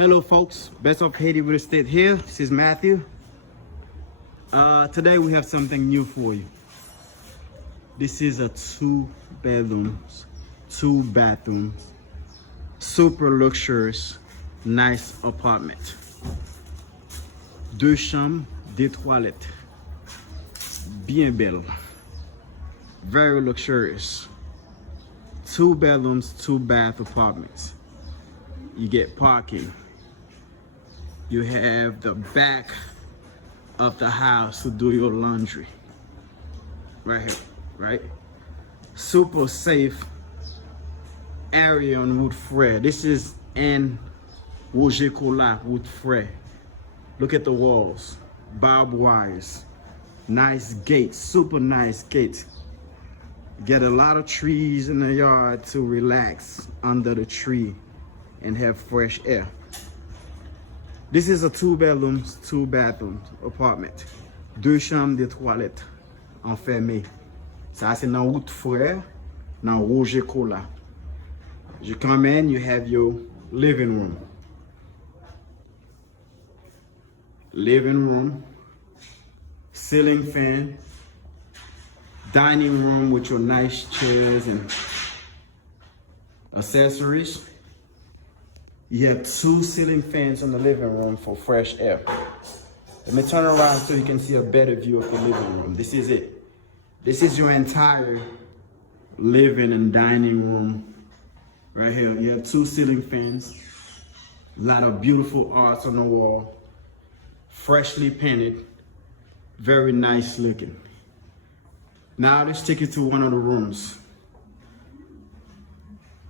Hello folks, Best of Haiti Real Estate here. This is Matthew. Today we have something new for you. This is a 2 bedrooms, 2 bathrooms, super luxurious, nice apartment. 2 chambres, 2 toilettes. Bien belle. Very luxurious. 2 bedrooms, 2 bath apartments. You get parking. You have the back of the house to do your laundry. Right here, right? Super safe area on Route de Freres. This is in Route de Freres. Look at the walls, barbed wires, nice gates, super nice gates. Get a lot of trees in the yard to relax under the tree and have fresh air. This is a 2 bedrooms, 2 bathrooms apartment. 2 chambres, 2 toilettes enfermées. Ça c'est dans Route de Freres, dans Roger Cola. You come in, you have your living room. Living room, ceiling fan, dining room with your nice chairs and accessories. You have 2 ceiling fans in the living room for fresh air. Let me turn around so you can see a better view of the living room. This is it. This is your entire living and dining room right here. You have 2 ceiling fans, a lot of beautiful arts on the wall, freshly painted, very nice looking. Now let's take you to one of the rooms.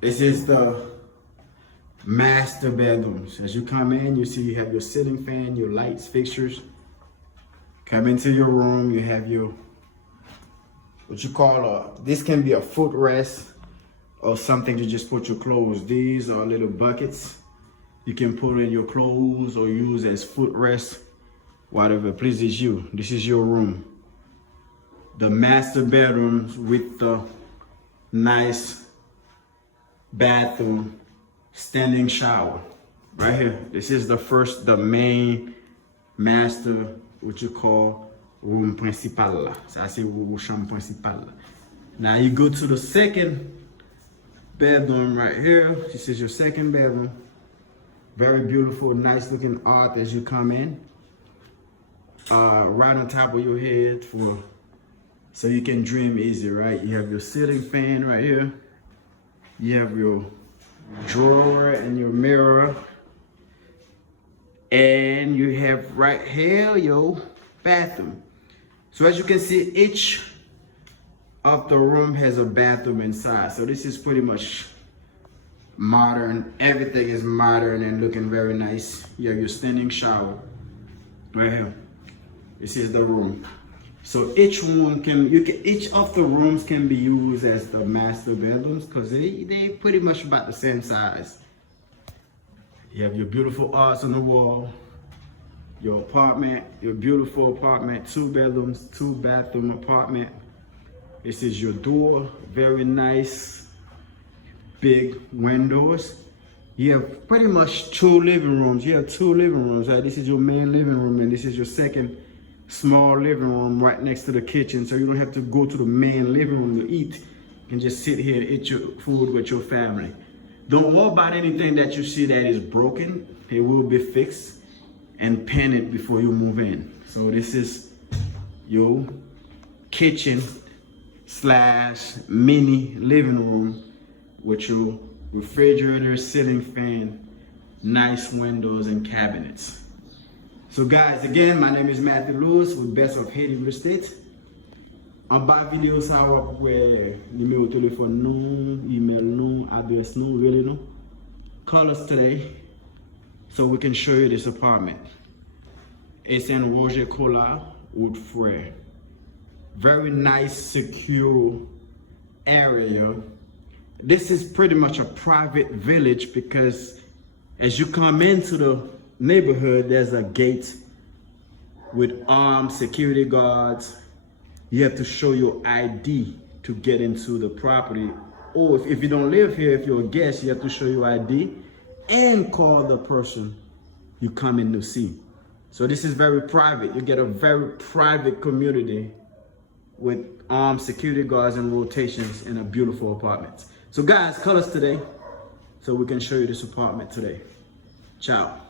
This is the master bedrooms. As you come in, you see you have your ceiling fan, your lights, fixtures. Come into your room, you have your, what you call this can be a footrest or something to just put your clothes. These are little buckets. You can put in your clothes or use as footrest, whatever pleases you. This is your room. The master bedrooms with the nice bathroom, standing shower right here. This is the main master, what you call room principal. Ça c'est chambre principale. Now you go to the second bedroom right here. This is your second bedroom. Very beautiful, nice looking art as you come in. Right on top of your head so you can dream easy, right? You have your ceiling fan right here. You have your drawer and your mirror, and you have right here your bathroom. So as you can see, each of the room has a bathroom inside. So this is pretty much modern. Everything is modern and looking very nice. You have your standing shower right here. This is the room. So each room each of the rooms can be used as the master bedrooms because they pretty much about the same size. You have your beautiful arts on the wall, your apartment, your beautiful apartment, 2 bedrooms, 2 bathroom apartment. This is your door, very nice, big windows. You have pretty much 2 living rooms. You have 2 living rooms, right? This is your main living room and this is your second small living room right next to the kitchen, so you don't have to go to the main living room to eat. You can just sit here and eat your food with your family. Don't worry about anything that you see that is broken. It will be fixed and painted before you move in. So this is your kitchen / mini living room with your refrigerator, ceiling fan, nice windows and cabinets. So guys, again, my name is Matthew Lewis with Best of Haiti Real Estate. En bas vidéo ça va pour numéro téléphone nous, email nous, address nous, really nous. Call us today so we can show you this apartment. It's in Roger Cola, Route de Freres. Very nice, secure area. This is pretty much a private village because as you come into the neighborhood, there's a gate with armed security guards. You have to show your ID to get into the property. Or if you don't live here, if you're a guest, you have to show your ID and call the person you come in to see. So this is very private. You get a very private community with armed security guards and rotations in a beautiful apartment. So guys, call us today so we can show you this apartment today. Ciao.